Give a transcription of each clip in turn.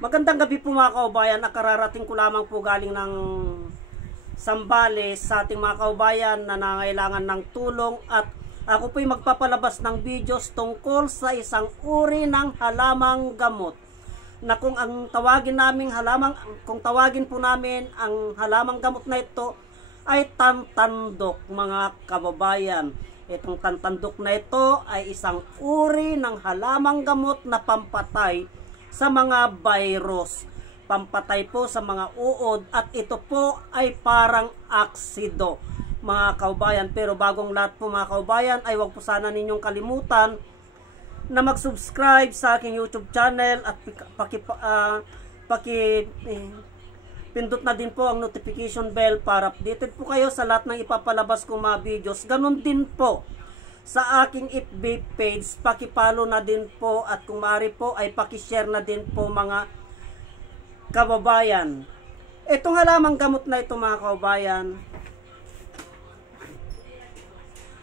Magandang gabi po mga kaubayan. Kararating ko lamang po galing ng Zambales sa ating mga kaubayan na nangailangan ng tulong, at ako po'y magpapalabas ng videos tungkol sa isang uri ng halamang gamot na kung tawagin po namin ang halamang gamot na ito ay tantandok mga kababayan. Itong tantandok na ito ay isang uri ng halamang gamot na pampatay sa mga virus, pampatay po sa mga uod, at ito po ay parang aksido mga kaubayan. Pero bagong lahat po mga kaubayan ay huwag po sana ninyong kalimutan na mag-subscribe sa aking YouTube channel at pindot na din po ang notification bell para updated po kayo sa lahat ng ipapalabas kong mga videos. Ganon din po sa aking FB page, pakipollow na din po, at kung maaari po ay pakishare na din po mga kababayan. Itong halamang gamot na ito mga kababayan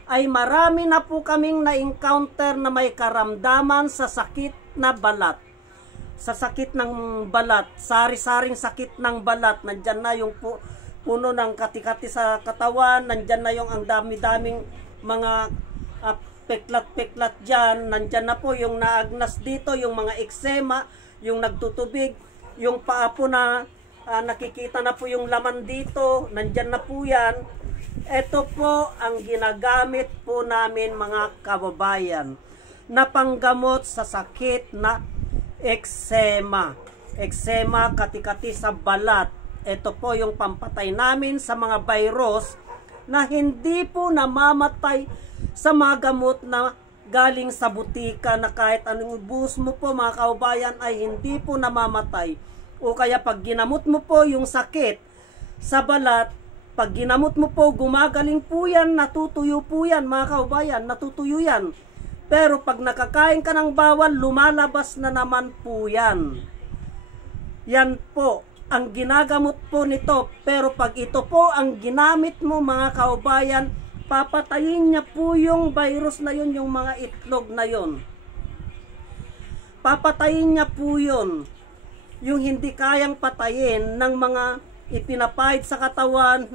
ay marami na po kaming na-encounter na may karamdaman sa sakit na balat. Sa sakit ng balat, sari-saring sakit ng balat, nandyan na yung puno ng kati-kati sa katawan, nandyan na yung ang dami-daming mga peklat-peklat dyan, nandyan na po yung naagnas dito, yung mga eksema, yung nagtutubig, yung paa po na nakikita na po yung laman dito, nandyan na po yan. Ito po ang ginagamit po namin mga kababayan na panggamot sa sakit na eksema. Eksema, kati-kati sa balat. Ito po yung pampatay namin sa mga virus na hindi po namamatay sa mga gamot na galing sa butika, na kahit anong ibuhos mo po mga kaubayan ay hindi po namamatay. O kaya pag ginamot mo po yung sakit sa balat, pag ginamot mo po gumagaling po yan, natutuyo po yan mga kaubayan, natutuyo yan. Pero pag nakakain ka ng bawal, lumalabas na naman po yan. Yan po ang ginagamot po nito. Pero pag ito po ang ginamit mo mga kaubayan, papatayin niya po yung virus na yun, yung mga itlog na yun. Papatayin niya po yun. Yung hindi kayang patayin ng mga ipinapahid sa katawan,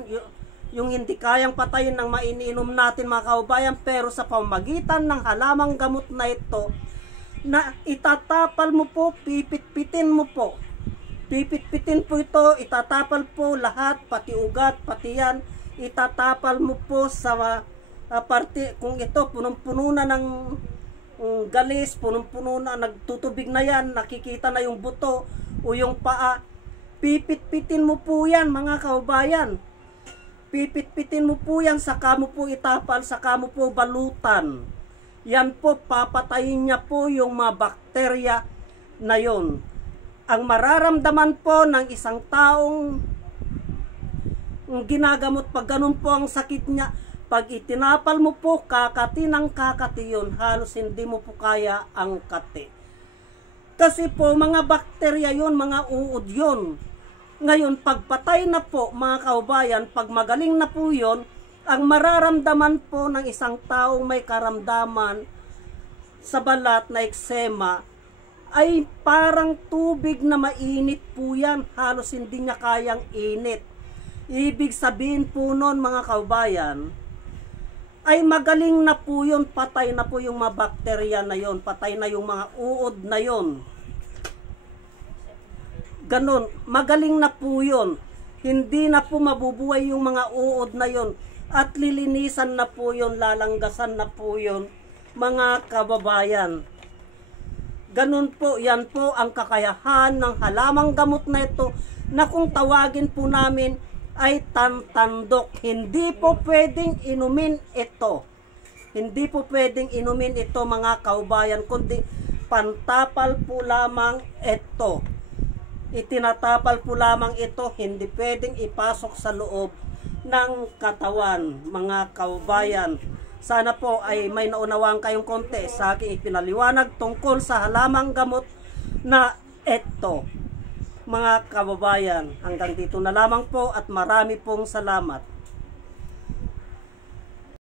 yung hindi kayang patayin ng maininom natin mga kaubayan, pero sa pamamagitan ng halamang gamot na ito, na itatapal mo po, pipit-pitin mo po. Pipit-pitin po ito, itatapal po lahat, pati ugat, pati yan, itatapal mo po sa parte, kung ito punong-puno na ng galis, punong-puno na, nagtutubig na yan, nakikita na yung buto o yung paa, pipit-pitin mo po yan mga kaubayan. Pipit-pitin mo po yan, saka mo po itapal, saka mo po balutan. Yan po, papatayin niya po yung mga bakterya na yon. Ang mararamdaman po ng isang taong ginagamot, pag ganun po ang sakit niya, pag itinapal mo po, kakati ng kakati yun, halos hindi mo po kaya ang kati. Kasi po mga bakterya yun, mga uod yun. Ngayon, pagpatay na po mga kaubayan, pag magaling na po yun, ang mararamdaman po ng isang taong may karamdaman sa balat na eksema ay parang tubig na mainit po yan, halos hindi niya kayang init. Ibig sabihin po nun mga kaubayan, ay magaling na po yun, patay na po yung mga bakterya na yun, patay na yung mga uod na yun. Ganon, magaling na po yun. Hindi na po mabubuhay yung mga uod na yun, at lilinisan na po yun, lalanggasan na po yun mga kababayan. Ganon po, yan po ang kakayahan ng halamang gamot na ito, na kung tawagin po namin ay tantandok. Hindi po pwedeng inumin ito. Hindi po pwedeng inumin ito mga kaubayan, kundi pantapal po lamang ito. Itinatapal po lamang ito, hindi pwedeng ipasok sa loob ng katawan mga kaubayan. Sana po ay may naunawang kayong konti sa aking ipinaliwanag tungkol sa halamang gamot na ito mga kababayan. Hanggang dito na lamang po, at marami pong salamat.